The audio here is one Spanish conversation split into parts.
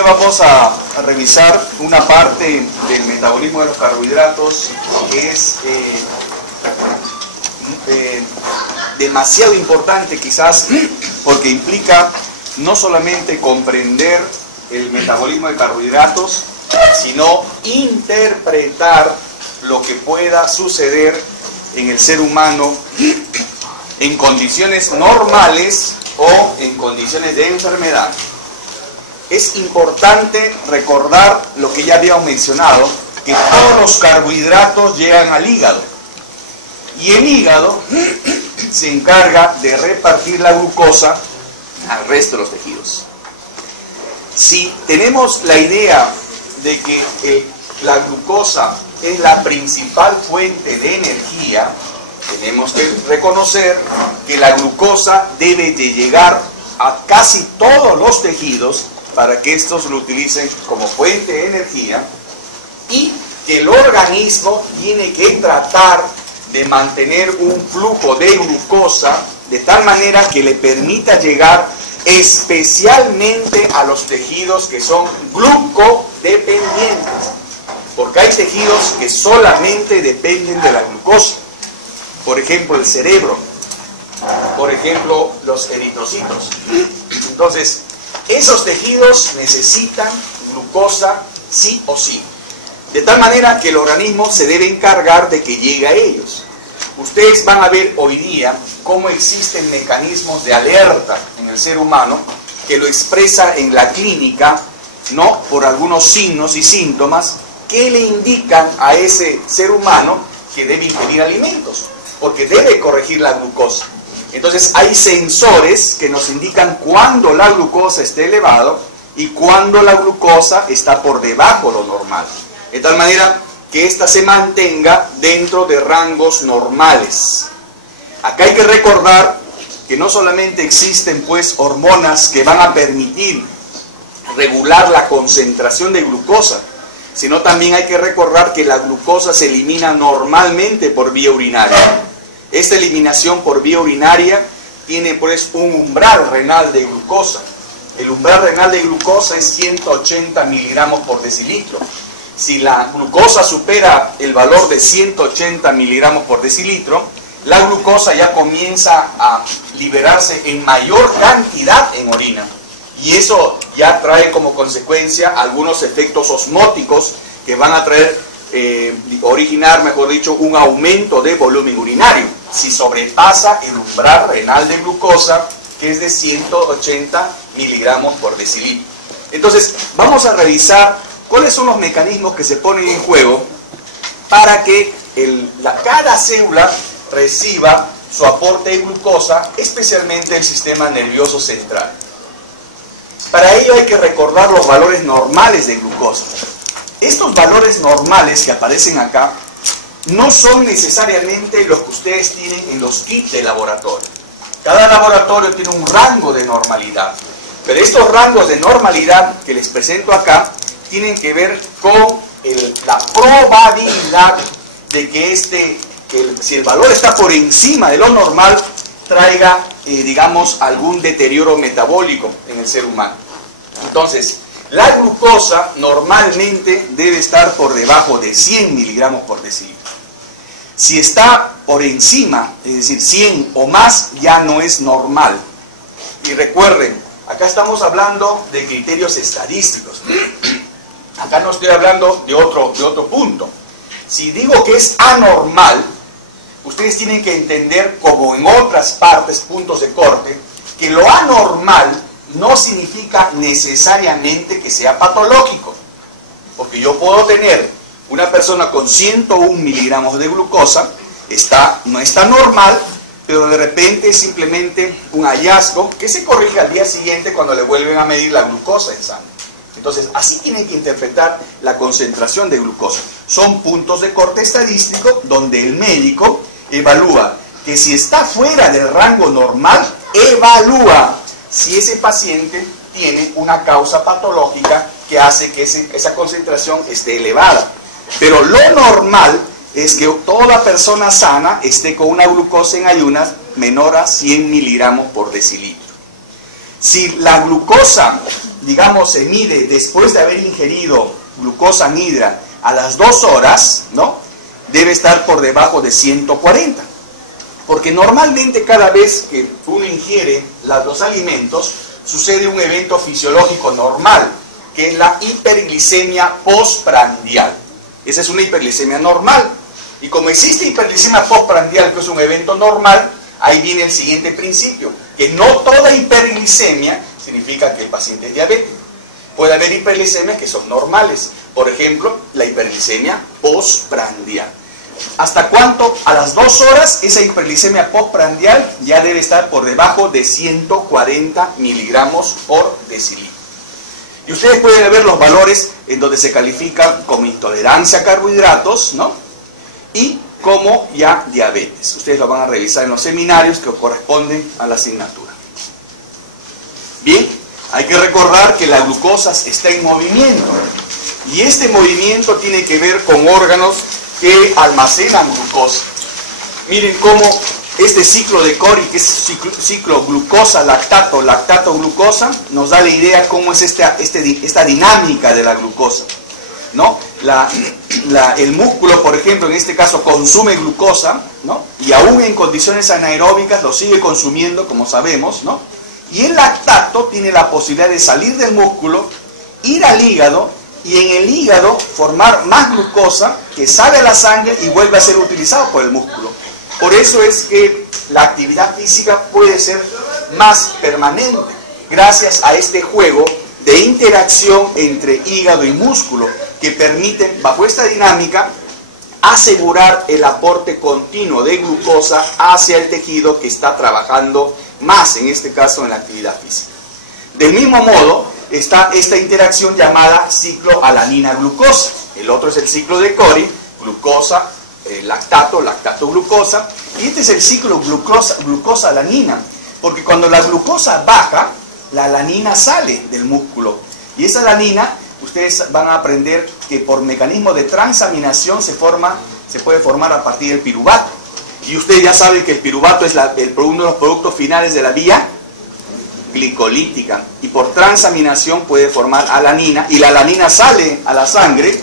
día vamos a revisar una parte del metabolismo de los carbohidratos que es demasiado importante quizás, porque implica no solamente comprender el metabolismo de carbohidratos, sino interpretar lo que pueda suceder en el ser humano en condiciones normales o en condiciones de enfermedad. Es importante recordar lo que ya habíamos mencionado, que todos los carbohidratos llegan al hígado. Y el hígado se encarga de repartir la glucosa al resto de los tejidos. Si tenemos la idea de que la glucosa es la principal fuente de energía, tenemos que reconocer que la glucosa debe de llegar a casi todos los tejidos para que estos lo utilicen como fuente de energía, y que el organismo tiene que tratar de mantener un flujo de glucosa de tal manera que le permita llegar especialmente a los tejidos que son glucodependientes, porque hay tejidos que solamente dependen de la glucosa. Por ejemplo, el cerebro, por ejemplo, los eritrocitos. Entonces, esos tejidos necesitan glucosa sí o sí, de tal manera que el organismo se debe encargar de que llegue a ellos. Ustedes van a ver hoy día cómo existen mecanismos de alerta en el ser humano que lo expresa en la clínica, ¿no?, por algunos signos y síntomas que le indican a ese ser humano que debe ingerir alimentos, porque debe corregir la glucosa. Entonces hay sensores que nos indican cuándo la glucosa está elevada y cuándo la glucosa está por debajo de lo normal, de tal manera que ésta se mantenga dentro de rangos normales. Acá hay que recordar que no solamente existen pues hormonas que van a permitir regular la concentración de glucosa, sino también hay que recordar que la glucosa se elimina normalmente por vía urinaria. Esta eliminación por vía urinaria tiene pues un umbral renal de glucosa. El umbral renal de glucosa es 180 miligramos por decilitro. Si la glucosa supera el valor de 180 miligramos por decilitro, la glucosa ya comienza a liberarse en mayor cantidad en orina. Y eso ya trae como consecuencia algunos efectos osmóticos que van a originar, mejor dicho, un aumento de volumen urinario, si sobrepasa el umbral renal de glucosa, que es de 180 miligramos por decilitro. Entonces, vamos a revisar cuáles son los mecanismos que se ponen en juego para que cada célula reciba su aporte de glucosa, especialmente el sistema nervioso central. Para ello hay que recordar los valores normales de glucosa. Estos valores normales que aparecen acá no son necesariamente los que ustedes tienen en los kits de laboratorio. Cada laboratorio tiene un rango de normalidad, pero estos rangos de normalidad que les presento acá tienen que ver con la probabilidad de que si el valor está por encima de lo normal, traiga, digamos, algún deterioro metabólico en el ser humano. Entonces, la glucosa normalmente debe estar por debajo de 100 miligramos por decilitro. Si está por encima, es decir, 100 o más, ya no es normal. Y recuerden, acá estamos hablando de criterios estadísticos. Acá no estoy hablando de otro punto. Si digo que es anormal, ustedes tienen que entender, como en otras partes, puntos de corte, que lo anormal no significa necesariamente que sea patológico. Porque yo puedo tener una persona con 101 miligramos de glucosa, no está normal, pero de repente es simplemente un hallazgo que se corrige al día siguiente cuando le vuelven a medir la glucosa en sangre. Entonces, así tienen que interpretar la concentración de glucosa. Son puntos de corte estadístico donde el médico evalúa que si está fuera del rango normal, evalúa si ese paciente tiene una causa patológica que hace que esa concentración esté elevada. Pero lo normal es que toda persona sana esté con una glucosa en ayunas menor a 100 miligramos por decilitro. Si la glucosa digamos, se mide después de haber ingerido glucosa anhidra a las 2 horas, ¿no?, debe estar por debajo de 140. Porque normalmente cada vez que uno ingiere los alimentos, sucede un evento fisiológico normal, que es la hiperglicemia postprandial. Esa es una hiperglicemia normal. Y como existe hiperglicemia postprandial, que es un evento normal, ahí viene el siguiente principio, que no toda hiperglicemia significa que el paciente es diabético. Puede haber hiperglicemias que son normales. Por ejemplo, la hiperglicemia postprandial. ¿Hasta cuánto? A las 2 horas esa hiperglicemia postprandial ya debe estar por debajo de 140 miligramos por decilitro. Y ustedes pueden ver los valores en donde se califican como intolerancia a carbohidratos, ¿no?, y como ya diabetes. Ustedes lo van a revisar en los seminarios que corresponden a la asignatura. Bien, hay que recordar que la glucosa está en movimiento. Y este movimiento tiene que ver con órganos que almacenan glucosa. Miren cómo este ciclo de Cori, que es ciclo glucosa-lactato, lactato-glucosa, nos da la idea cómo es esta dinámica de la glucosa, ¿no? El músculo, por ejemplo, en este caso consume glucosa, ¿no?, y aún en condiciones anaeróbicas lo sigue consumiendo, como sabemos, ¿no? Y el lactato tiene la posibilidad de salir del músculo, ir al hígado, y en el hígado formar más glucosa que sale a la sangre y vuelve a ser utilizado por el músculo. Por eso es que la actividad física puede ser más permanente, gracias a este juego de interacción entre hígado y músculo, que permiten, bajo esta dinámica, asegurar el aporte continuo de glucosa hacia el tejido que está trabajando más, en este caso en la actividad física. Del mismo modo, está esta interacción llamada ciclo alanina-glucosa. El otro es el ciclo de Cori, glucosa, lactato, lactato-glucosa. Y este es el ciclo glucosa-alanina, porque cuando la glucosa baja, la alanina sale del músculo. Y esa alanina, ustedes van a aprender que por mecanismo de transaminación se puede formar a partir del piruvato. Y ustedes ya saben que el piruvato es uno de los productos finales de la vía glicolítica, y por transaminación puede formar alanina, y la alanina sale a la sangre,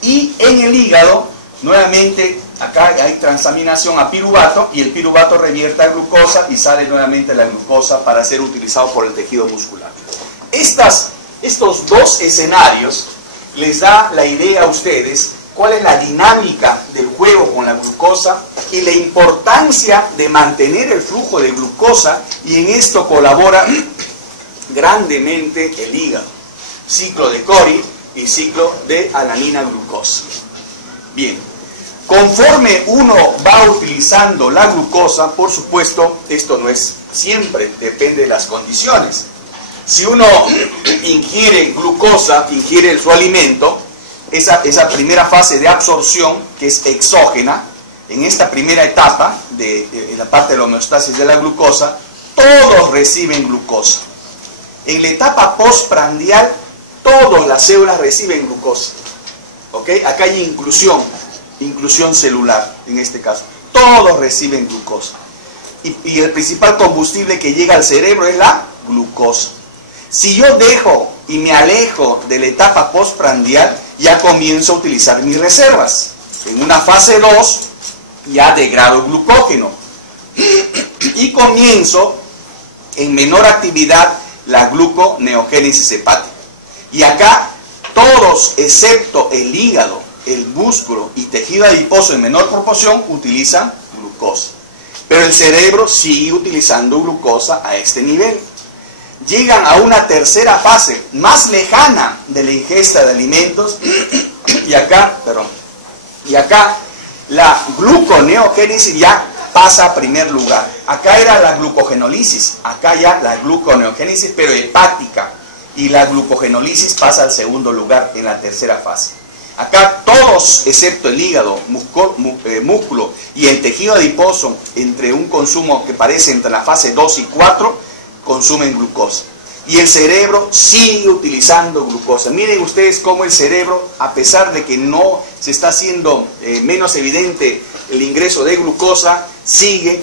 y en el hígado nuevamente acá hay transaminación a piruvato, y el piruvato revierte a glucosa y sale nuevamente la glucosa para ser utilizado por el tejido muscular. Estos dos escenarios les da la idea a ustedes cuál es la dinámica del juego con la glucosa y la importancia de mantener el flujo de glucosa, y en esto colabora grandemente el hígado. Ciclo de Cori y ciclo de alanina-glucosa. Bien, conforme uno va utilizando la glucosa, por supuesto, esto no es siempre, depende de las condiciones. Si uno ingiere glucosa, ingiere su alimento, esa primera fase de absorción, que es exógena, en esta primera etapa de la parte de la homeostasis de la glucosa, todos reciben glucosa. En la etapa postprandial, todas las células reciben glucosa. ¿Ok? Acá hay inclusión celular, en este caso. Todos reciben glucosa. Y el principal combustible que llega al cerebro es la glucosa. Si yo dejo y me alejo de la etapa postprandial, ya comienzo a utilizar mis reservas. En una fase 2, ya degrado glucógeno. Y comienzo, en menor actividad, la gluconeogénesis hepática. Y acá, todos, excepto el hígado, el músculo y tejido adiposo en menor proporción, utilizan glucosa. Pero el cerebro sigue utilizando glucosa a este nivel. Llegan a una tercera fase, más lejana de la ingesta de alimentos, y acá la gluconeogénesis ya pasa a primer lugar. Acá era la glucogenólisis, acá ya la gluconeogénesis, pero hepática, y la glucogenólisis pasa al segundo lugar en la tercera fase. Acá todos, excepto el hígado, músculo y el tejido adiposo, entre un consumo que parece entre la fase 2 y 4, consumen glucosa. Y el cerebro sigue utilizando glucosa. Miren ustedes cómo el cerebro, a pesar de que no se está haciendo menos evidente el ingreso de glucosa, sigue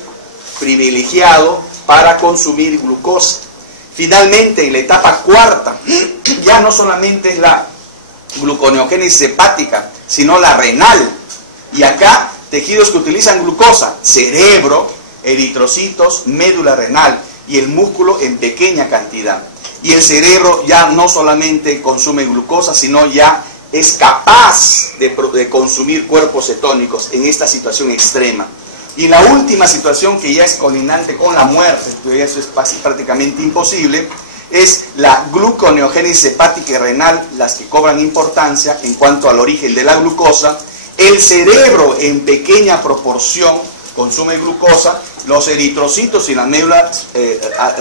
privilegiado para consumir glucosa. Finalmente, en la etapa cuarta, ya no solamente es la gluconeogénesis hepática, sino la renal. Y acá, tejidos que utilizan glucosa, cerebro, eritrocitos, médula renal y el músculo en pequeña cantidad. Y el cerebro ya no solamente consume glucosa, sino ya es capaz de consumir cuerpos cetónicos en esta situación extrema. Y la última situación, que ya es colinante con la muerte, que eso es prácticamente imposible, es la gluconeogénesis hepática y renal, las que cobran importancia en cuanto al origen de la glucosa. El cerebro en pequeña proporción consume glucosa, los eritrocitos y la médula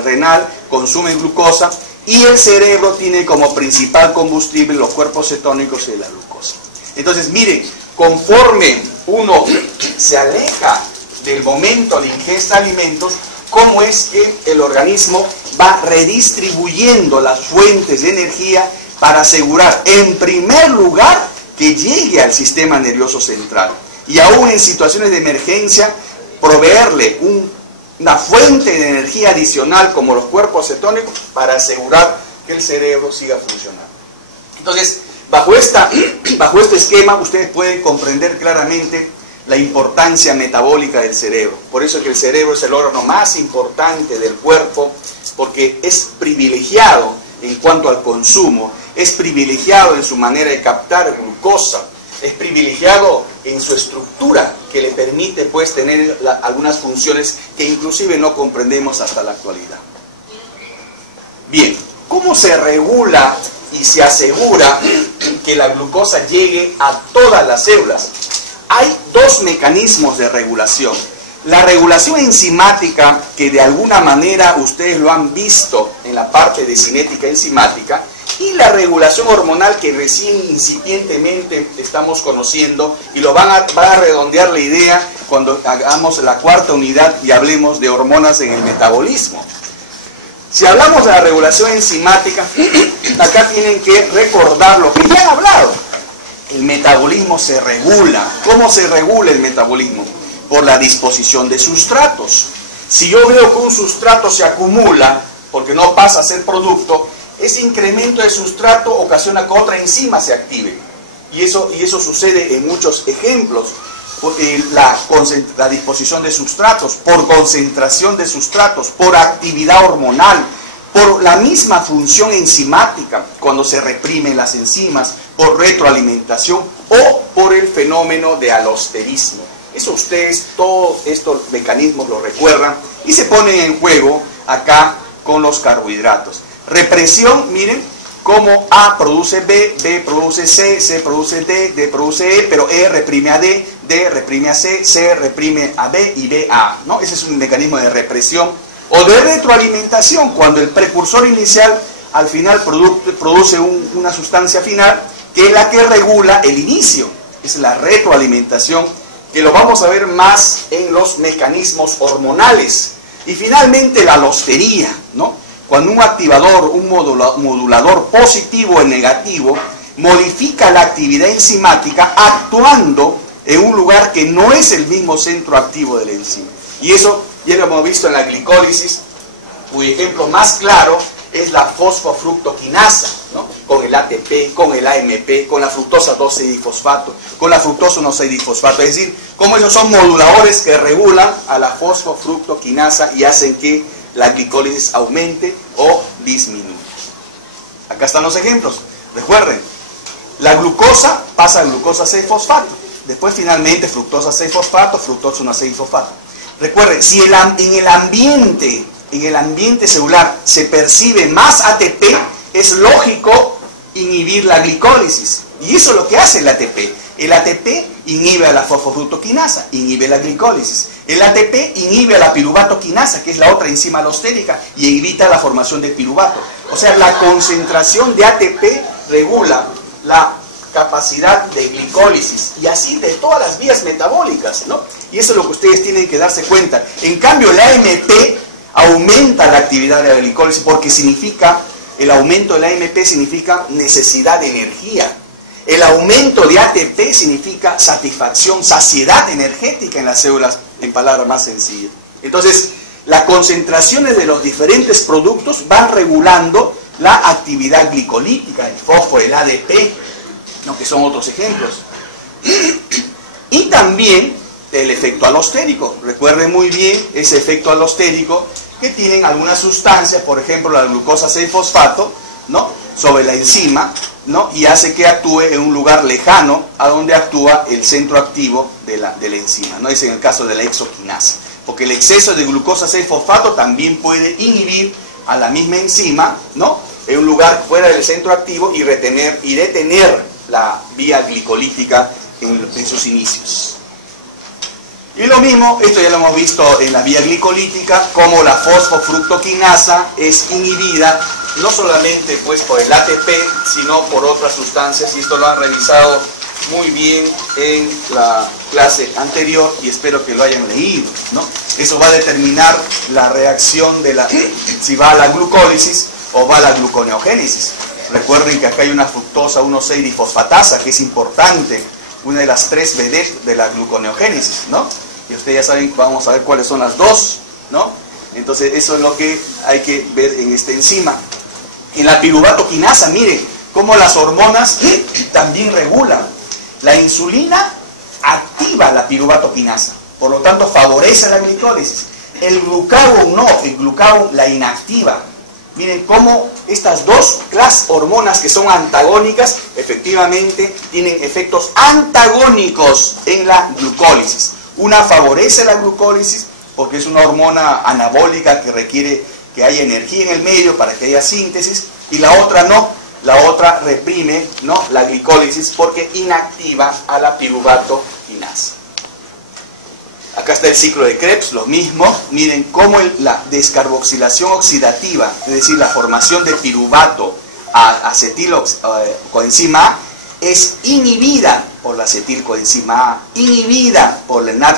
renal consumen glucosa, y el cerebro tiene como principal combustible los cuerpos cetónicos y la glucosa. Entonces, miren, conforme uno se aleja del momento de ingesta de alimentos, cómo es que el organismo va redistribuyendo las fuentes de energía para asegurar, en primer lugar, que llegue al sistema nervioso central. Y aún en situaciones de emergencia, proveerle una fuente de energía adicional como los cuerpos cetónicos para asegurar que el cerebro siga funcionando. Entonces, bajo este esquema, ustedes pueden comprender claramente la importancia metabólica del cerebro. Por eso es que el cerebro es el órgano más importante del cuerpo, porque es privilegiado en cuanto al consumo, es privilegiado en su manera de captar glucosa, es privilegiado en su estructura, que le permite pues tener algunas funciones que inclusive no comprendemos hasta la actualidad. Bien, ¿cómo se regula y se asegura que la glucosa llegue a todas las células? Hay dos mecanismos de regulación. La regulación enzimática, que de alguna manera ustedes lo han visto en la parte de cinética enzimática, y la regulación hormonal, que recién incipientemente estamos conociendo, y lo van a redondear la idea cuando hagamos la cuarta unidad y hablemos de hormonas en el metabolismo. Si hablamos de la regulación enzimática, acá tienen que recordar lo que ya han hablado. El metabolismo se regula. ¿Cómo se regula el metabolismo? Por la disposición de sustratos. Si yo veo que un sustrato se acumula porque no pasa a ser producto, ese incremento de sustrato ocasiona que otra enzima se active. Y eso sucede en muchos ejemplos. La disposición de sustratos, por concentración de sustratos, por actividad hormonal, por la misma función enzimática, cuando se reprimen las enzimas, por retroalimentación o por el fenómeno de alosterismo. Eso ustedes, todos estos mecanismos lo recuerdan y se ponen en juego acá con los carbohidratos. Represión, miren, como A produce B, B produce C, C produce D, D produce E, pero E reprime a D, D reprime a C, C reprime a B y B a A, ¿no? Ese es un mecanismo de represión. O de retroalimentación, cuando el precursor inicial al final produce una sustancia final, que es la que regula el inicio. Es la retroalimentación, que lo vamos a ver más en los mecanismos hormonales. Y finalmente la alostería, ¿no? Cuando un activador, un modulador positivo o negativo, modifica la actividad enzimática actuando en un lugar que no es el mismo centro activo de la enzima. Y eso ya lo hemos visto en la glicólisis, cuyo ejemplo más claro es la fosfofructoquinasa, ¿no? Con el ATP, con el AMP, con la fructosa 2,6-difosfato, con la fructosa 1,6-difosfato. Es decir, como esos son moduladores que regulan a la fosfofructoquinasa y hacen que la glicólisis aumente o disminuya. Acá están los ejemplos. Recuerden, la glucosa pasa a glucosa 6-fosfato. Después finalmente fructosa 6-fosfato, fructosa 1,6-fosfato. Recuerden, si en el ambiente celular se percibe más ATP, es lógico inhibir la glicólisis. Y eso es lo que hace el ATP. El ATP inhibe a la fosfofructoquinasa, inhibe la glicólisis. El ATP inhibe a la piruvatoquinasa, que es la otra enzima alostérica, y evita la formación de piruvato. O sea, la concentración de ATP regula la capacidad de glicólisis, y así de todas las vías metabólicas, ¿no? Y eso es lo que ustedes tienen que darse cuenta. En cambio, el AMP aumenta la actividad de la glicólisis, porque el aumento del AMP significa necesidad de energía. El aumento de ATP significa satisfacción, saciedad energética en las células, en palabras más sencillas. Entonces, Las concentraciones de los diferentes productos van regulando la actividad glicolítica, el fosforo, el ADP, ¿no? Que son otros ejemplos. Y también el efecto alostérico. Recuerden muy bien ese efecto alostérico que tienen algunas sustancias, por ejemplo la glucosa 6-fosfato, ¿no? Sobre la enzima, ¿no? Y hace que actúe en un lugar lejano a donde actúa el centro activo de la enzima, ¿no? Es en el caso de la hexoquinasa, porque el exceso de glucosa 6-fosfato también puede inhibir a la misma enzima, ¿no? En un lugar fuera del centro activo y detener la vía glicolítica en sus inicios. Y lo mismo, esto ya lo hemos visto en la vía glicolítica, como la fosfofructoquinasa es inhibida no solamente pues por el ATP, sino por otras sustancias, y esto lo han revisado muy bien en la clase anterior y espero que lo hayan leído, ¿no? Eso va a determinar la reacción de si va a la glucólisis o va a la gluconeogénesis. Recuerden que acá hay una fructosa 1,6-difosfatasa que es importante, una de las 3 vedettes de la gluconeogénesis, ¿no? Y ustedes ya saben, vamos a ver cuáles son las 2, ¿no? Entonces eso es lo que hay que ver en esta enzima. En la piruvatoquinasa, miren cómo las hormonas también regulan. La insulina activa la piruvatoquinasa, por lo tanto favorece la glicólisis. El glucagón no, el glucagón la inactiva. Miren cómo estas dos hormonas que son antagónicas efectivamente tienen efectos antagónicos en la glucólisis. Una favorece la glucólisis porque es una hormona anabólica que requiere que haya energía en el medio para que haya síntesis, y la otra no, la otra reprime, ¿no?, la glicólisis porque inactiva a la piruvatoquinasa. Acá está el ciclo de Krebs, lo mismo. Miren cómo la descarboxilación oxidativa, es decir, la formación de piruvato a acetilcoenzima A, es inhibida por la acetilcoenzima A, inhibida por el NAD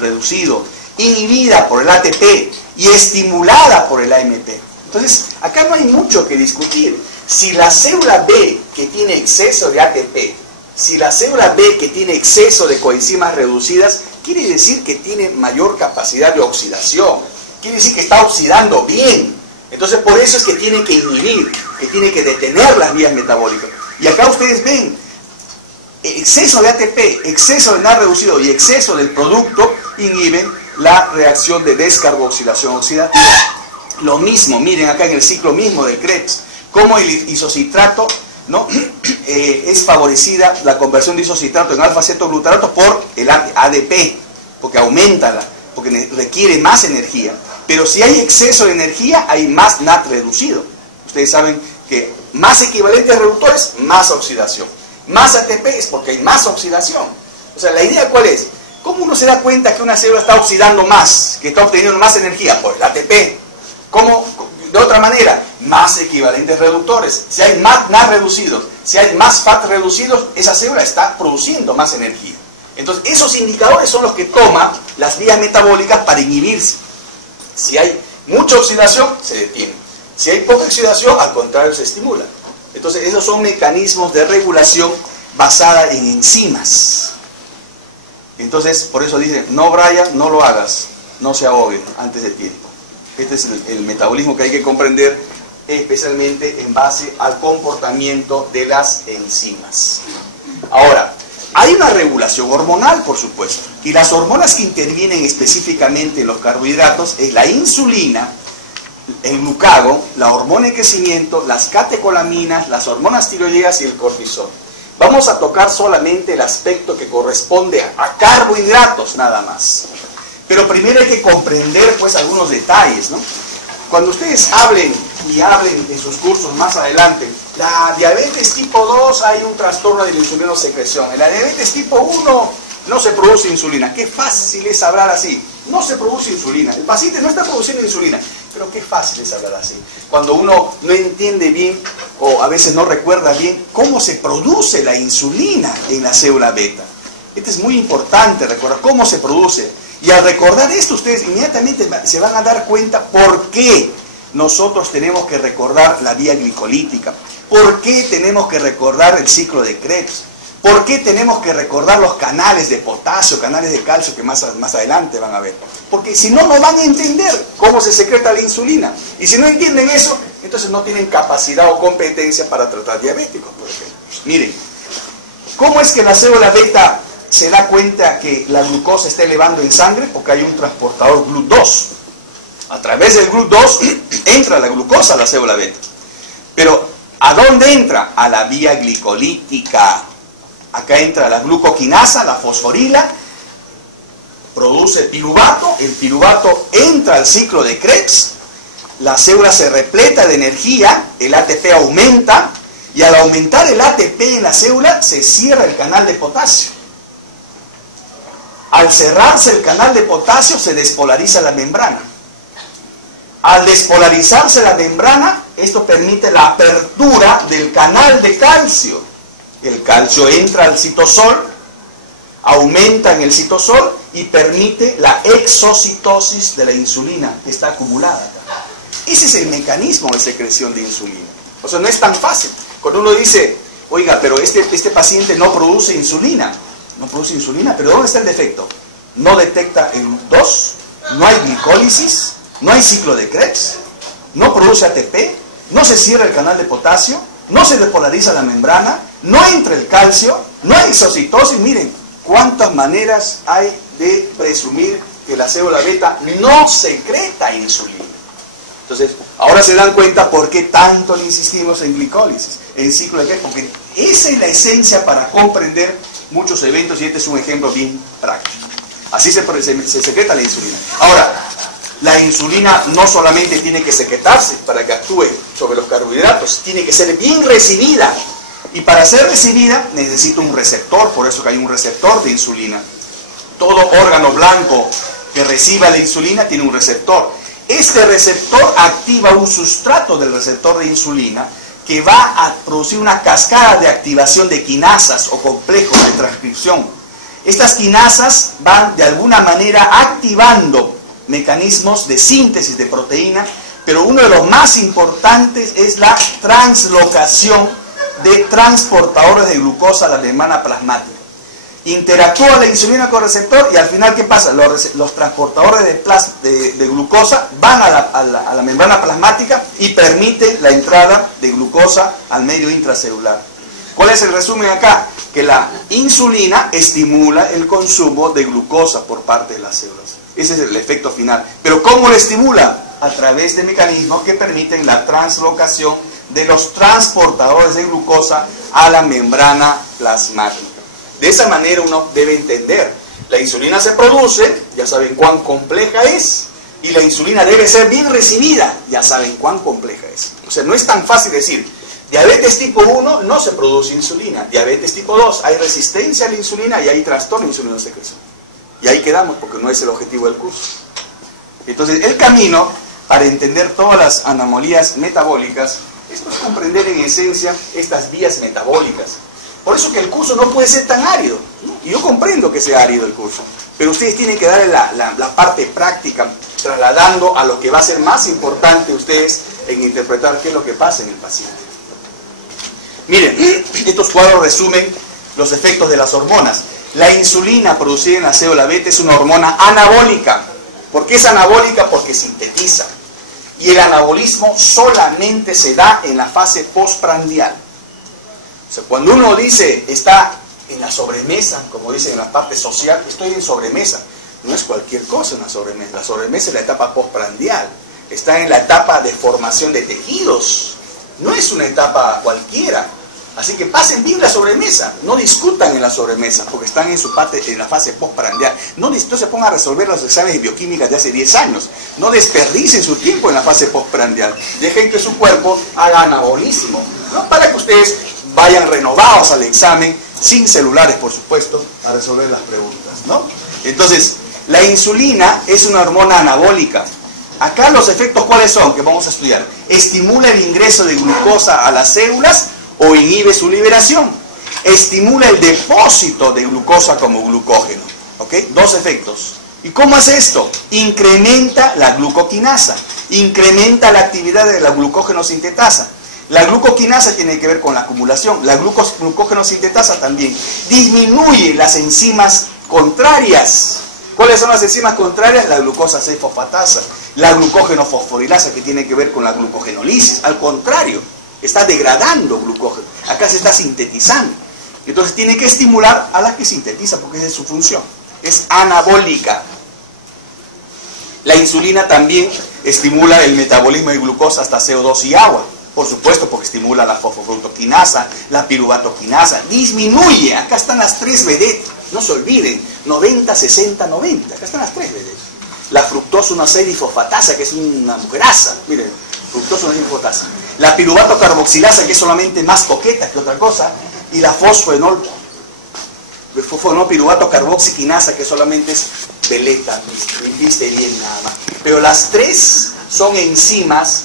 reducido, inhibida por el ATP y estimulada por el AMP. Entonces, acá no hay mucho que discutir. Si la célula B que tiene exceso de ATP, si la célula B que tiene exceso de coenzimas reducidas, quiere decir que tiene mayor capacidad de oxidación, quiere decir que está oxidando bien. Entonces por eso es que tiene que inhibir, que tiene que detener las vías metabólicas. Y acá ustedes ven, exceso de ATP, exceso de NAD reducido y exceso del producto inhiben la reacción de descarboxilación oxidativa. Lo mismo, miren acá en el ciclo mismo de Krebs, cómo el isocitrato, ¿no? Es favorecida la conversión de isocitrato en alfa-cetoglutarato por el ADP, porque aumenta, porque requiere más energía. Pero si hay exceso de energía, hay más NAD reducido. Ustedes saben que más equivalentes reductores, más oxidación. Más ATP es porque hay más oxidación. O sea, la idea ¿cuál es? ¿Cómo uno se da cuenta que una célula está oxidando más, que está obteniendo más energía? Por el ATP. ¿Cómo? De otra manera, más equivalentes reductores. Si hay más NAD reducidos, si hay más FAT reducidos, esa célula está produciendo más energía. Entonces, esos indicadores son los que toman las vías metabólicas para inhibirse. Si hay mucha oxidación, se detiene. Si hay poca oxidación, al contrario, se estimula. Entonces, esos son mecanismos de regulación basada en enzimas. Entonces, por eso dicen, no, Brian, no lo hagas, no se ahoguen antes de tiempo. Este es el metabolismo que hay que comprender, especialmente en base al comportamiento de las enzimas. Ahora, hay una regulación hormonal, por supuesto, y las hormonas que intervienen específicamente en los carbohidratos es la insulina, el glucagón, la hormona de crecimiento, las catecolaminas, las hormonas tiroideas y el cortisol. Vamos a tocar solamente el aspecto que corresponde a carbohidratos nada más. Pero primero hay que comprender pues algunos detalles, ¿no? Cuando ustedes hablen en sus cursos más adelante, la diabetes tipo 2 hay un trastorno de la insulinosecreción. En la diabetes tipo 1 no se produce insulina. Qué fácil es hablar así. No se produce insulina. El paciente no está produciendo insulina. Pero qué fácil es hablar así. Cuando uno no entiende bien o a veces no recuerda bien cómo se produce la insulina en la célula beta. Esto es muy importante recordar cómo se produce. Y al recordar esto, ustedes inmediatamente se van a dar cuenta por qué nosotros tenemos que recordar la vía glicolítica, por qué tenemos que recordar el ciclo de Krebs, ¿Por qué tenemos que recordar los canales de potasio, canales de calcio que más adelante van a ver? Porque si no, no van a entender cómo se secreta la insulina. Y si no entienden eso, entonces no tienen capacidad o competencia para tratar diabéticos, por ejemplo. Miren, ¿cómo es que la célula beta se da cuenta que la glucosa está elevando en sangre? Porque hay un transportador GLUT2. A través del GLUT2 entra la glucosa a la célula beta. Pero, ¿a dónde entra? A la vía glicolítica. Acá entra la glucoquinasa, la fosforila, produce piruvato, el piruvato entra al ciclo de Krebs, la célula se repleta de energía, el ATP aumenta, y al aumentar el ATP en la célula se cierra el canal de potasio. Al cerrarse el canal de potasio se despolariza la membrana. Al despolarizarse la membrana, esto permite la apertura del canal de calcio. El calcio entra al citosol, aumenta en el citosol y permite la exocitosis de la insulina que está acumulada acá. Ese es el mecanismo de secreción de insulina. O sea, no es tan fácil. Cuando uno dice, oiga, pero este paciente no produce insulina. No produce insulina, pero ¿dónde está el defecto? No detecta el GLUT2, no hay glicólisis, no hay ciclo de Krebs, no produce ATP, no se cierra el canal de potasio, no se despolariza la membrana, no entra el calcio, no hay exocitosis. Miren cuántas maneras hay de presumir que la célula beta no secreta insulina. Entonces, ahora se dan cuenta por qué tanto le insistimos en glicólisis, en ciclo de Krebs, porque esa es la esencia para comprender muchos eventos y este es un ejemplo bien práctico. Así se secreta la insulina. Ahora, la insulina no solamente tiene que secretarse para que actúe sobre los carbohidratos, tiene que ser bien recibida. Y para ser recibida necesita un receptor, por eso que hay un receptor de insulina. Todo órgano blanco que reciba la insulina tiene un receptor. Este receptor activa un sustrato del receptor de insulina que va a producir una cascada de activación de quinasas o complejos de transcripción. Estas quinasas van de alguna manera activando mecanismos de síntesis de proteína, pero uno de los más importantes es la translocación de transportadores de glucosa a la membrana plasmática. Interactúa la insulina con el receptor y al final, ¿qué pasa? Los transportadores de glucosa van a la membrana plasmática y permite la entrada de glucosa al medio intracelular. ¿Cuál es el resumen acá? Que la insulina estimula el consumo de glucosa por parte de las células. Ese es el efecto final. ¿Pero cómo lo estimula? A través de mecanismos que permiten la translocación de los transportadores de glucosa a la membrana plasmática. De esa manera uno debe entender, la insulina se produce, ya saben cuán compleja es, y la insulina debe ser bien recibida, ya saben cuán compleja es. O sea, no es tan fácil decir, diabetes tipo 1 no se produce insulina, diabetes tipo 2 hay resistencia a la insulina y hay trastorno de insulinosecreción. Y ahí quedamos porque no es el objetivo del curso. Entonces, el camino para entender todas las anomalías metabólicas es comprender en esencia estas vías metabólicas. Por eso que el curso no puede ser tan árido, ¿no? Y yo comprendo que sea árido el curso, pero ustedes tienen que darle la parte práctica, trasladando a lo que va a ser más importante ustedes en interpretar qué es lo que pasa en el paciente. Miren, estos cuadros resumen los efectos de las hormonas. La insulina producida en la célula beta es una hormona anabólica. ¿Por qué es anabólica? Porque sintetiza. Y el anabolismo solamente se da en la fase postprandial. O sea, cuando uno dice está en la sobremesa, como dicen en la parte social, estoy en sobremesa, no es cualquier cosa una sobremesa. La sobremesa es la etapa postprandial, está en la etapa de formación de tejidos, no es una etapa cualquiera. Así que pasen bien la sobremesa, no discutan en la sobremesa, porque están en la fase postprandial. No se pongan a resolver los exámenes de bioquímica de hace 10 años, no desperdicien su tiempo en la fase postprandial. Dejen que su cuerpo haga anabolismo, ¿no? Para que ustedes vayan renovados al examen, sin celulares por supuesto, a resolver las preguntas, ¿no? Entonces, la insulina es una hormona anabólica. Acá los efectos, ¿cuáles son? Que vamos a estudiar. Estimula el ingreso de glucosa a las células o inhibe su liberación. Estimula el depósito de glucosa como glucógeno. ¿Ok? Dos efectos. ¿Y cómo hace esto? Incrementa la glucoquinasa, incrementa la actividad de la glucógeno sintetasa. La glucoquinasa tiene que ver con la acumulación. La glucógeno sintetasa también. Disminuye las enzimas contrarias. ¿Cuáles son las enzimas contrarias? La glucosa 6-fosfatasa, la glucógeno fosforilasa, que tiene que ver con la glucogenólisis. Al contrario, está degradando glucógeno. Acá se está sintetizando. Entonces tiene que estimular a la que sintetiza, porque esa es su función. Es anabólica. La insulina también estimula el metabolismo de glucosa hasta CO2 y agua. Por supuesto, porque estimula la fosfofructoquinasa, la piruvatoquinasa. Disminuye. Acá están las 3 vedettes. No se olviden. 90, 60, 90. Acá están las 3 vedettes. La fructosa 1,6-difosfatasa, que es una grasa. Miren, fructosa 1,6-difosfatasa. La piruvatocarboxilasa, que es solamente más coqueta que otra cosa. Y la fosfonol-piruvato-carboxiquinasa, que solamente es veleta, viste bien nada más. Pero las 3 son enzimas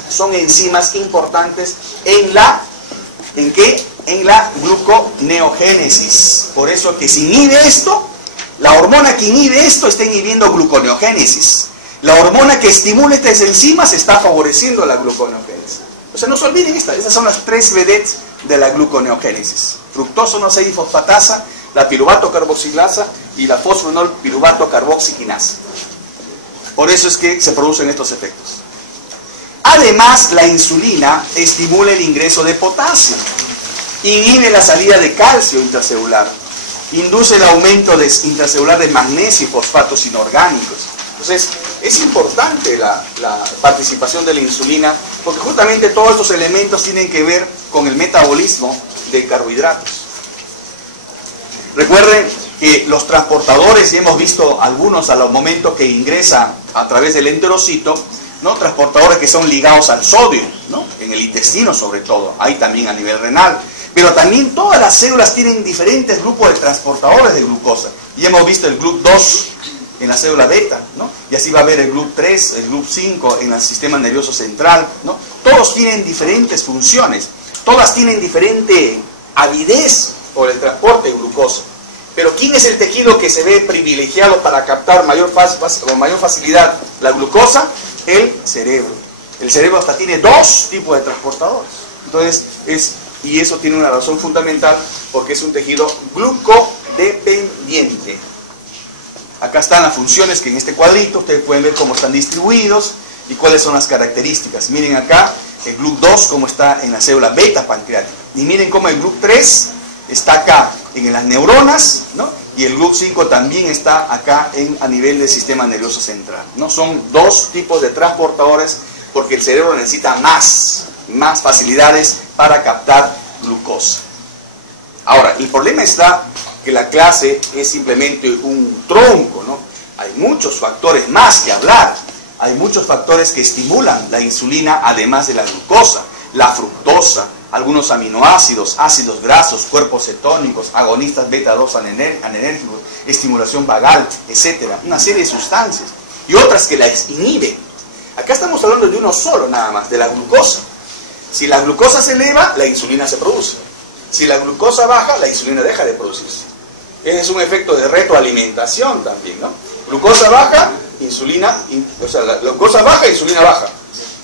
importantes en la, ¿en qué? En la gluconeogénesis. Por eso que si inhibe esto, la hormona que inhibe esto está inhibiendo gluconeogénesis. La hormona que estimula estas enzimas está favoreciendo la gluconeogénesis. O sea, no se olviden esas son las 3 vedettes de la gluconeogénesis. Fructosa 1,6-difosfatasa, la piruvato-carboxilasa y la fosfonol-piruvato-carboxiquinasa. Por eso es que se producen estos efectos. Además, la insulina estimula el ingreso de potasio, inhibe la salida de calcio intracelular, induce el aumento intracelular de magnesio y fosfatos inorgánicos. Entonces, es importante la participación de la insulina, porque justamente todos estos elementos tienen que ver con el metabolismo de carbohidratos. Recuerden que los transportadores, y hemos visto algunos a los momentos que ingresa a través del enterocito, ¿no? Transportadores que son ligados al sodio, ¿no? En el intestino sobre todo, hay también a nivel renal, pero también todas las células tienen diferentes grupos de transportadores de glucosa, y hemos visto el GLUT2 en la célula beta, ¿no? Y así va a haber el GLUT3, el GLUT5 en el sistema nervioso central, ¿no? Todos tienen diferentes funciones, todas tienen diferente avidez por el transporte de glucosa. Pero ¿quién es el tejido que se ve privilegiado para captar con mayor facilidad la glucosa? El cerebro. El cerebro hasta tiene 2 tipos de transportadores. Entonces, y eso tiene una razón fundamental, porque es un tejido glucodependiente. Acá están las funciones que en este cuadrito ustedes pueden ver cómo están distribuidos y cuáles son las características. Miren acá el GLUT2 cómo está en la célula beta pancreática. Y miren cómo el GLUT3 está acá en las neuronas, ¿no? Y el GLUT5 también está acá a nivel del sistema nervioso central, ¿no? Son 2 tipos de transportadores, porque el cerebro necesita más facilidades para captar glucosa. Ahora, el problema está que la clase es simplemente un tronco, ¿no? Hay muchos factores más que hablar. Hay muchos factores que estimulan la insulina, además de la glucosa, la fructosa, algunos aminoácidos, ácidos grasos, cuerpos cetónicos, agonistas beta-2 anenérgicos, estimulación vagal, etcétera. Una serie de sustancias. Y otras que la inhiben. Acá estamos hablando de uno solo nada más, de la glucosa. Si la glucosa se eleva, la insulina se produce. Si la glucosa baja, la insulina deja de producirse. Ese es un efecto de retroalimentación también, ¿no? Glucosa baja, insulina, o sea, la glucosa baja, insulina baja.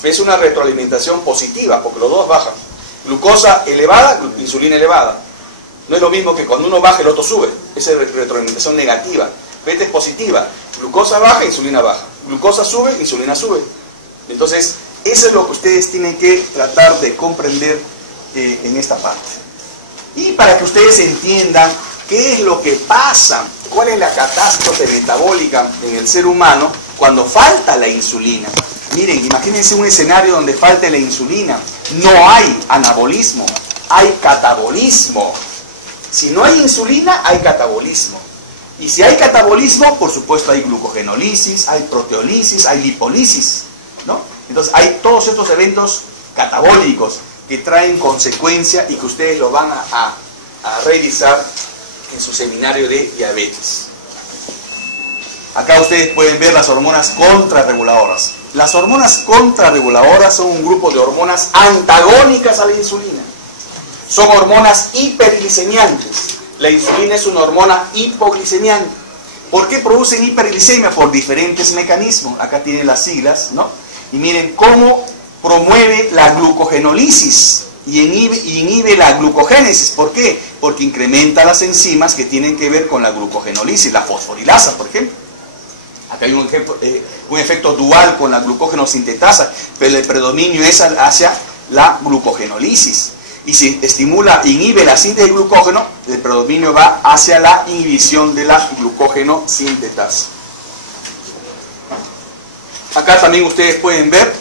Es una retroalimentación positiva, porque los dos bajan. Glucosa elevada, insulina elevada. No es lo mismo que cuando uno baja, el otro sube. Esa es retroalimentación negativa. Esta es positiva. Glucosa baja, insulina baja. Glucosa sube, insulina sube. Entonces, eso es lo que ustedes tienen que tratar de comprender en esta parte. Y para que ustedes entiendan qué es lo que pasa, cuál es la catástrofe metabólica en el ser humano cuando falta la insulina. Miren, imagínense un escenario donde falte la insulina. No hay anabolismo, hay catabolismo. Si no hay insulina, hay catabolismo. Y si hay catabolismo, por supuesto hay glucogenólisis, hay proteólisis, hay lipólisis, ¿no? Entonces hay todos estos eventos catabólicos que traen consecuencia y que ustedes lo van a revisar en su seminario de diabetes. Acá ustedes pueden ver las hormonas contrarreguladoras. Las hormonas contrarreguladoras son un grupo de hormonas antagónicas a la insulina. Son hormonas hiperglicemiantes. La insulina es una hormona hipoglicemiante. ¿Por qué producen hiperglicemia? Por diferentes mecanismos. Acá tienen las siglas, ¿no? Y miren cómo promueve la glucogenólisis. y inhibe la glucogénesis. ¿Por qué? Porque incrementa las enzimas que tienen que ver con la glucogenólisis, la fosforilasa, por ejemplo. Acá hay un efecto dual con la glucógeno-sintetasa, pero el predominio es hacia la glucogenólisis. Y si inhibe la síntesis de glucógeno, el predominio va hacia la inhibición de la glucógeno-sintetasa. Acá también ustedes pueden ver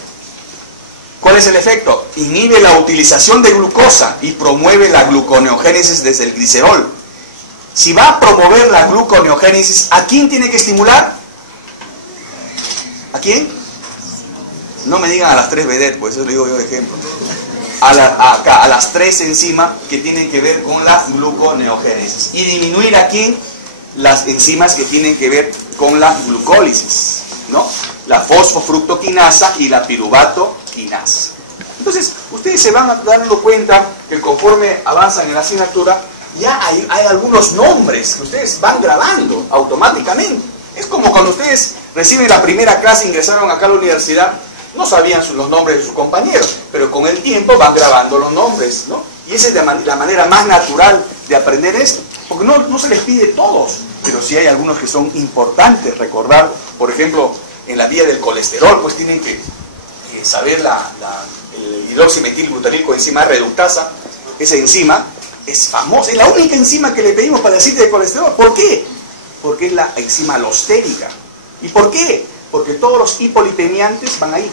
cuál es el efecto. Inhibe la utilización de glucosa y promueve la gluconeogénesis desde el glicerol. Si va a promover la gluconeogénesis, ¿a quién tiene que estimular? ¿A quién? No me digan a las 3 vedettes, pues eso lo digo yo de ejemplo. A las 3 enzimas que tienen que ver con la gluconeogénesis. Y disminuir ¿a quién? Las enzimas que tienen que ver con la glucólisis, ¿no? La fosfofructoquinasa y la piruvatoquinasa. Entonces, ustedes se van dando cuenta que conforme avanzan en la asignatura, ya hay algunos nombres que ustedes van grabando automáticamente. Es como cuando ustedes reciben la primera clase, ingresaron acá a la universidad, no sabían los nombres de sus compañeros, pero con el tiempo van grabando los nombres, ¿no? Y esa es la manera más natural de aprender esto, porque no se les pide todos, pero sí hay algunos que son importantes recordar. Por ejemplo, en la vía del colesterol, pues tienen que saber el hidroximetilbutanilcoenzima reductasa. Esa enzima es famosa, es la única enzima que le pedimos para el síntesis de colesterol. ¿Por qué? Porque es la enzima alostérica. ¿Y por qué? Porque todos los hipolipemiantes van ahí.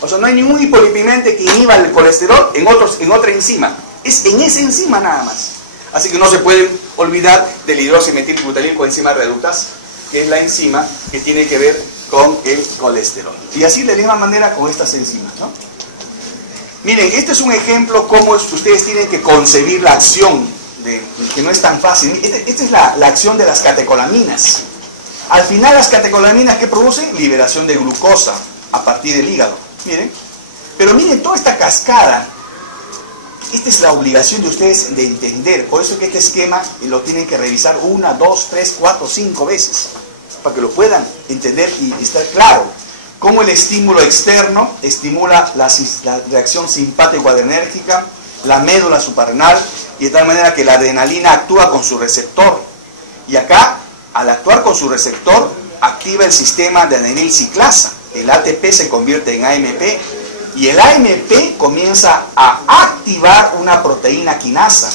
O sea, no hay ningún hipolipemiante que inhiba el colesterol en otra enzima. Es en esa enzima nada más. Así que no se pueden olvidar del hidroximetilbutanilcoenzima reductasa, que es la enzima que tiene que ver con el colesterol. Y así de la misma manera con estas enzimas, ¿no? Miren, este es un ejemplo cómo ustedes tienen que concebir la acción, que no es tan fácil. Esta es la acción de las catecolaminas. Al final las catecolaminas, ¿qué producen? Liberación de glucosa a partir del hígado. Miren. Pero miren toda esta cascada. Esta es la obligación de ustedes de entender. Por eso es que este esquema lo tienen que revisar 1, 2, 3, 4, 5 veces. Para que lo puedan entender y estar claro. Cómo el estímulo externo estimula la reacción simpático-adrenérgica, la médula suprarrenal, y de tal manera que la adrenalina actúa con su receptor. Y acá, al actuar con su receptor, activa el sistema de adenilciclasa. El ATP se convierte en AMP y el AMP comienza a activar una proteína quinasa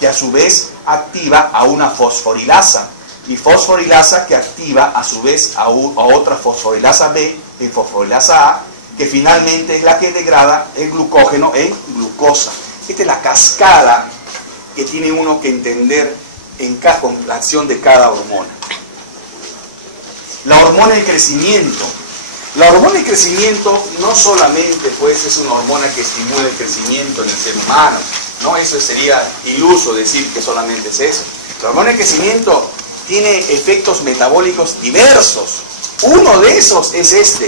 que a su vez activa a una fosforilasa, y fosforilasa que activa a su vez a otra fosforilasa B, en fosforilasa A, que finalmente es la que degrada el glucógeno en glucosa. Esta es la cascada que tiene uno que entender con la acción de cada hormona. La hormona del crecimiento. La hormona del crecimiento no solamente pues es una hormona que estimula el crecimiento en el ser humano, no, eso sería iluso decir que solamente es eso. La hormona del crecimiento tiene efectos metabólicos diversos. Uno de esos es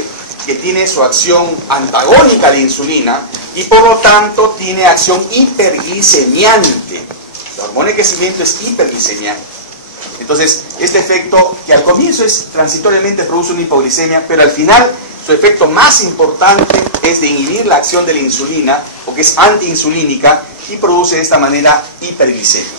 que tiene su acción antagónica a la insulina y por lo tanto tiene acción hiperglicemiante. La hormona de crecimiento es hiperglicemiante. Entonces, este efecto, que al comienzo transitoriamente produce una hipoglicemia, pero al final su efecto más importante es de inhibir la acción de la insulina, porque es antiinsulínica, y produce de esta manera hiperglicemia.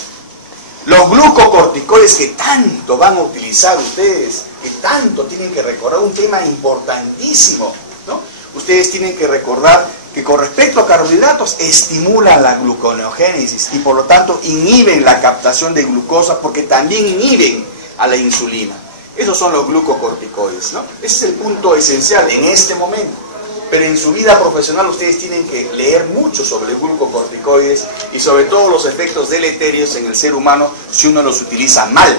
Los glucocorticoides que tanto van a utilizar ustedes, que tanto tienen que recordar, un tema importantísimo, ¿no? Ustedes tienen que recordar que con respecto a carbohidratos estimulan la gluconeogénesis y por lo tanto inhiben la captación de glucosa, porque también inhiben a la insulina. Esos son los glucocorticoides, ¿no? Ese es el punto esencial en este momento. Pero en su vida profesional ustedes tienen que leer mucho sobre los glucocorticoides y sobre todo los efectos deleterios en el ser humano si uno los utiliza mal.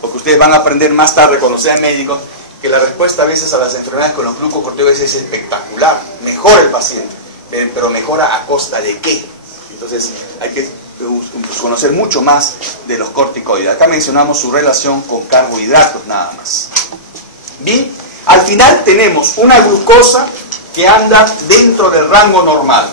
Porque ustedes van a aprender más tarde cuando sean médicos que la respuesta a veces a las enfermedades con los glucocorticoides es espectacular. Mejora el paciente, pero mejora a costa de qué. Entonces hay que conocer mucho más de los corticoides. Acá mencionamos su relación con carbohidratos nada más. Bien, al final tenemos una glucosa que anda dentro del rango normal.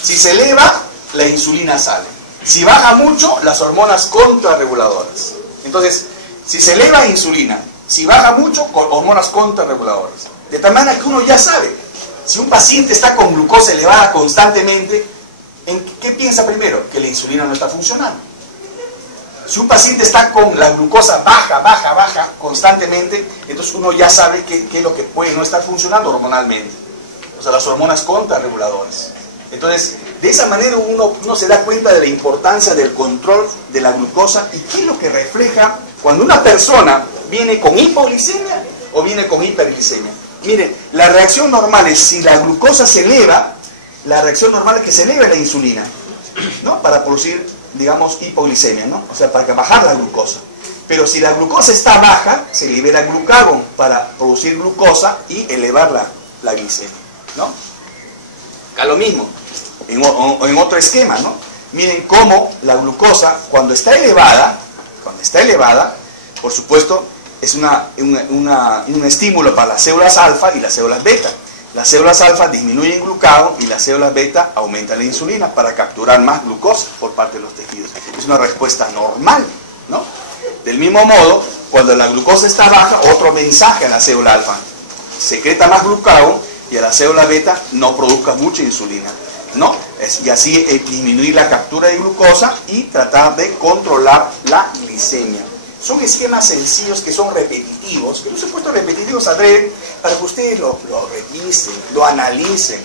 Si se eleva, la insulina sale. Si baja mucho, las hormonas contrarreguladoras. Entonces, si se eleva, insulina. Si baja mucho, hormonas contrarreguladoras. De tal manera que uno ya sabe. Si un paciente está con glucosa elevada constantemente, ¿en qué piensa primero? Que la insulina no está funcionando. Si un paciente está con la glucosa baja constantemente, entonces uno ya sabe qué es lo que puede no estar funcionando hormonalmente. O sea, las hormonas contrarreguladoras. Entonces, de esa manera uno se da cuenta de la importancia del control de la glucosa y qué es lo que refleja cuando una persona viene con hipoglicemia o viene con hiperglicemia. Miren, la reacción normal es, si la glucosa se eleva, la reacción normal es que se eleve la insulina, ¿no? Para producir, digamos, hipoglicemia, ¿no? O sea, para bajar la glucosa. Pero si la glucosa está baja, se libera glucagón para producir glucosa y elevar la glicemia, ¿no? Acá lo mismo, en otro esquema, ¿no? Miren cómo la glucosa, cuando está elevada, por supuesto, es un estímulo para las células alfa y las células beta. Las células alfa disminuyen glucagón y las células beta aumentan la insulina para capturar más glucosa por parte de los tejidos. Es una respuesta normal, ¿no? Del mismo modo, cuando la glucosa está baja, otro mensaje a la célula alfa: secreta más glucagón, y a la célula beta no produzca mucha insulina, ¿no? Y así disminuir la captura de glucosa y tratar de controlar la glicemia. Son esquemas sencillos que son repetitivos, que los he puesto repetitivos adrede para que ustedes lo revisen, lo analicen,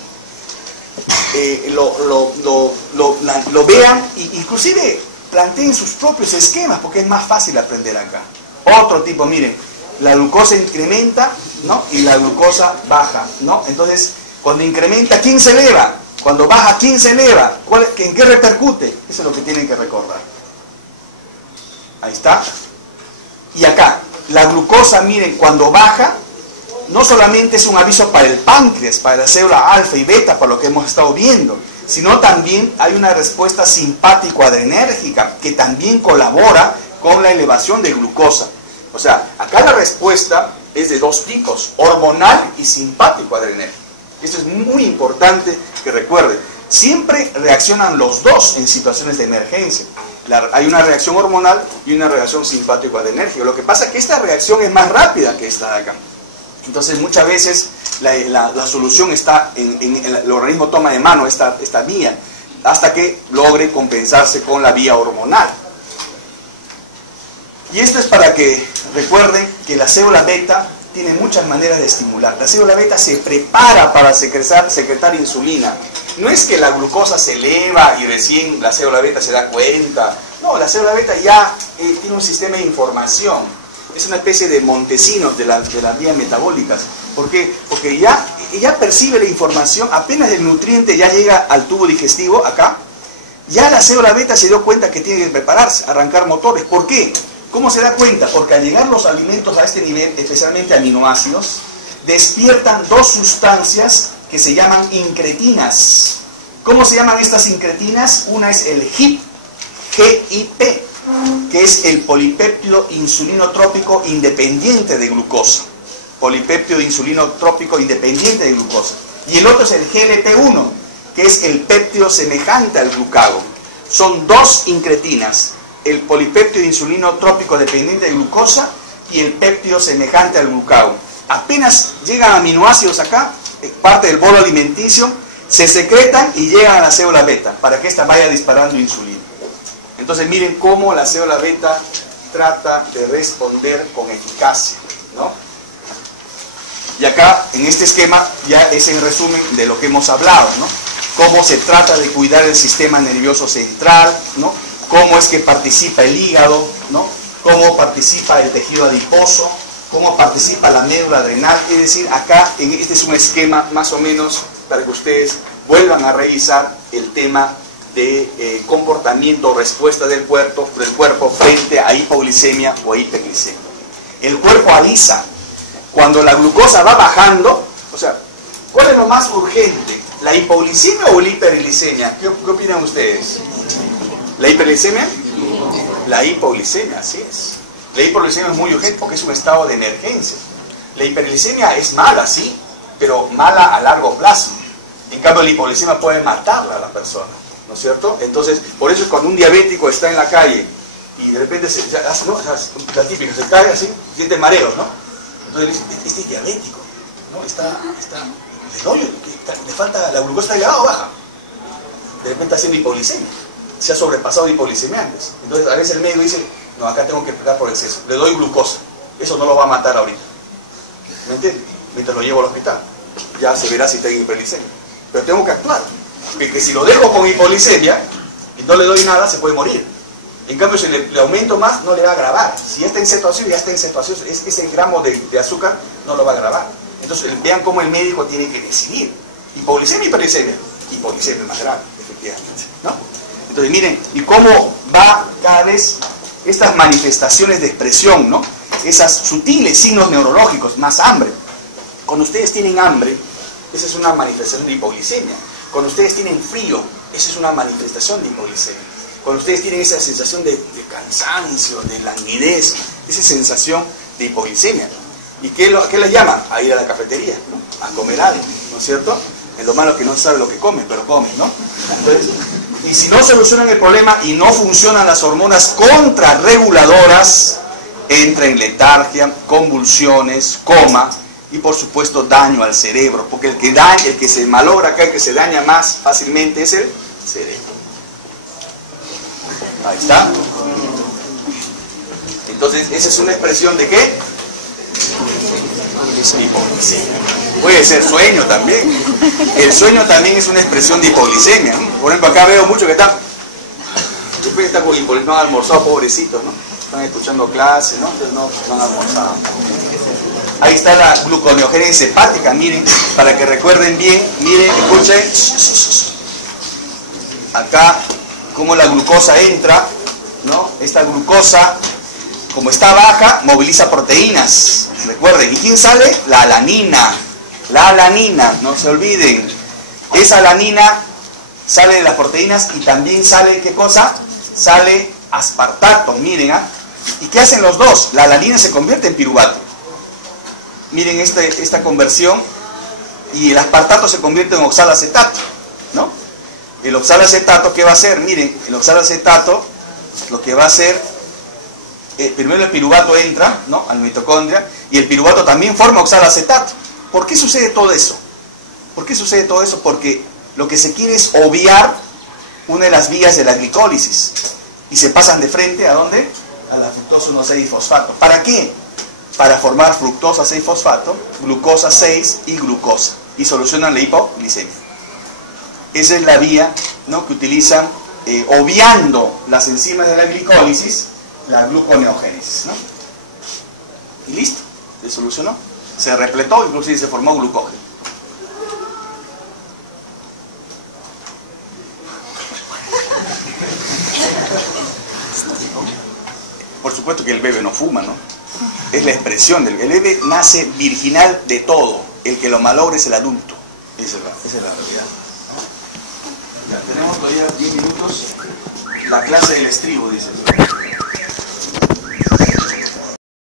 lo vean e inclusive planteen sus propios esquemas, porque es más fácil aprender acá. Otro tipo, miren, la glucosa incrementa, ¿no? Y la glucosa baja, ¿no? Entonces, cuando incrementa, ¿quién se eleva? Cuando baja, ¿quién se eleva? ¿En qué repercute? Eso es lo que tienen que recordar. Ahí está. Y acá, la glucosa, miren, cuando baja, no solamente es un aviso para el páncreas, para la célula alfa y beta, para lo que hemos estado viendo, sino también hay una respuesta simpático-adrenérgica que también colabora con la elevación de glucosa. O sea, acá la respuesta es de dos tipos, hormonal y simpático-adrenérgica. Esto es muy importante que recuerden. Siempre reaccionan los dos en situaciones de emergencia. Hay una reacción hormonal y una reacción simpático-adrenérgica. Lo que pasa es que esta reacción es más rápida que esta de acá. Entonces muchas veces la solución está el organismo toma de mano esta vía hasta que logre compensarse con la vía hormonal. Y esto es para que recuerden que la célula beta tiene muchas maneras de estimular. La célula beta se prepara para secretar insulina. No es que la glucosa se eleva y recién la célula beta se da cuenta. No, la célula beta ya tiene un sistema de información. Es una especie de Montesinos de las vías metabólicas. ¿Por qué? Porque ya percibe la información, apenas el nutriente ya llega al tubo digestivo, acá, ya la célula beta se dio cuenta que tiene que prepararse, arrancar motores. ¿Por qué? ¿Cómo se da cuenta? Porque al llegar los alimentos a este nivel, especialmente aminoácidos, despiertan dos sustancias que se llaman incretinas. ¿Cómo se llaman estas incretinas? Una es el GIP, GIP, que es el polipéptido insulinotrópico independiente de glucosa. Polipéptido insulinotrópico independiente de glucosa. Y el otro es el GLP-1, que es el péptido semejante al glucagón. Son dos incretinas, el polipéptido insulinotrópico dependiente de glucosa y el péptido semejante al glucagón. Apenas llegan aminoácidos acá, parte del bolo alimenticio, se secretan y llegan a la célula beta para que ésta vaya disparando insulina. Entonces miren cómo la célula beta trata de responder con eficacia, ¿no? Y acá, en este esquema, ya es en resumen de lo que hemos hablado, ¿no? Cómo se trata de cuidar el sistema nervioso central, ¿no? Cómo es que participa el hígado, ¿no? Cómo participa el tejido adiposo, cómo participa la médula adrenal. Es decir, acá, este es un esquema más o menos para que ustedes vuelvan a revisar el tema de comportamiento o respuesta del cuerpo frente a hipoglicemia o hiperglicemia. El cuerpo avisa. Cuando la glucosa va bajando, o sea, ¿cuál es lo más urgente? ¿La hipoglicemia o la hiperglicemia? ¿Qué opinan ustedes? ¿La hiperglicemia? La hipoglicemia, así es. La hipoglicemia es muy urgente porque es un estado de emergencia. La hiperglicemia es mala, sí, pero mala a largo plazo. En cambio, la hipoglicemia puede matarla a la persona, ¿no es cierto? Entonces, por eso es cuando un diabético está en la calle y de repente la típica, se cae así, siente mareos, ¿no? Entonces le dicen, este es diabético, ¿no? Está le doy, le falta, la glucosa está elevada o baja. De repente está haciendo hipoglicemia. Se ha sobrepasado de hipoglicemia antes. Entonces a veces el médico dice, no, acá tengo que pegar por exceso. Le doy glucosa. Eso no lo va a matar ahorita. ¿Me entiendes? Mientras lo llevo al hospital. Ya se verá si está en hipoglicemia. Pero tengo que actuar. Porque si lo dejo con hipoglicemia y no le doy nada, se puede morir. En cambio, si le aumento más, no le va a agravar. Si ya está en cetoacidosis, ya está en cetoacidosis. Ese gramo de azúcar no lo va a agravar. Entonces, vean cómo el médico tiene que decidir. Hipoglicemia y hiperglicemia. Hipoglicemia es más grave, efectivamente, ¿no? Entonces, miren, y cómo va cada vez estas manifestaciones de expresión, ¿no? Esos sutiles signos neurológicos, más hambre. Cuando ustedes tienen hambre, esa es una manifestación de hipoglicemia. Cuando ustedes tienen frío, esa es una manifestación de hipoglicemia. Cuando ustedes tienen esa sensación de cansancio, de languidez, esa sensación de hipoglicemia. ¿Y qué les llaman? A ir a la cafetería, ¿no? A comer algo, ¿no es cierto? Es lo malo que no sabe lo que come, pero come, ¿no? Entonces, y si no solucionan el problema y no funcionan las hormonas contrarreguladoras, entra en letargia, convulsiones, coma y por supuesto daño al cerebro, porque el que se malogra acá, el que se daña más fácilmente es el cerebro. Ahí está. Entonces, esa es una expresión de ¿qué? Hipoglicemia. Puede ser sueño también. El sueño también es una expresión de hipoglicemia. Por ejemplo, acá veo muchos que están con hipoglicemia, no han almorzado, pobrecitos, ¿no? Están escuchando clases, ¿no? Entonces no han almorzado. Ahí está la gluconeogénesis hepática, miren, para que recuerden bien, miren, escuchen. Acá, cómo la glucosa entra, ¿no? Esta glucosa, como está baja, moviliza proteínas. Recuerden, ¿y quién sale? La alanina. La alanina, no se olviden. Esa alanina sale de las proteínas y también sale, ¿qué cosa? Sale aspartato, miren, ¿ah? ¿Y qué hacen los dos? La alanina se convierte en piruvato. Miren esta conversión, y el aspartato se convierte en oxalacetato, ¿no? El oxalacetato, ¿qué va a hacer? Miren, el oxalacetato lo que va a hacer, primero el piruvato entra, ¿no?, al mitocondria, y el piruvato también forma oxalacetato. ¿Por qué sucede todo eso? ¿Por qué sucede todo eso? Porque lo que se quiere es obviar una de las vías de la glicólisis, y se pasan de frente, ¿a dónde? A la fructosa 1,6-fosfato. ¿Para qué? Para formar fructosa 6-fosfato, glucosa 6 y glucosa, y solucionan la hipoglicemia. Esa es la vía, ¿no?, que utilizan, obviando las enzimas de la glicólisis, la gluconeogénesis, ¿no? Y listo, se solucionó, se repletó, inclusive se formó glucógeno. Por supuesto que el bebé no fuma, ¿no? Es la expresión del bebé, nace virginal de todo. El que lo malogra es el adulto. Esa es la realidad. Ya tenemos todavía 10 minutos. La clase del estribo, dice.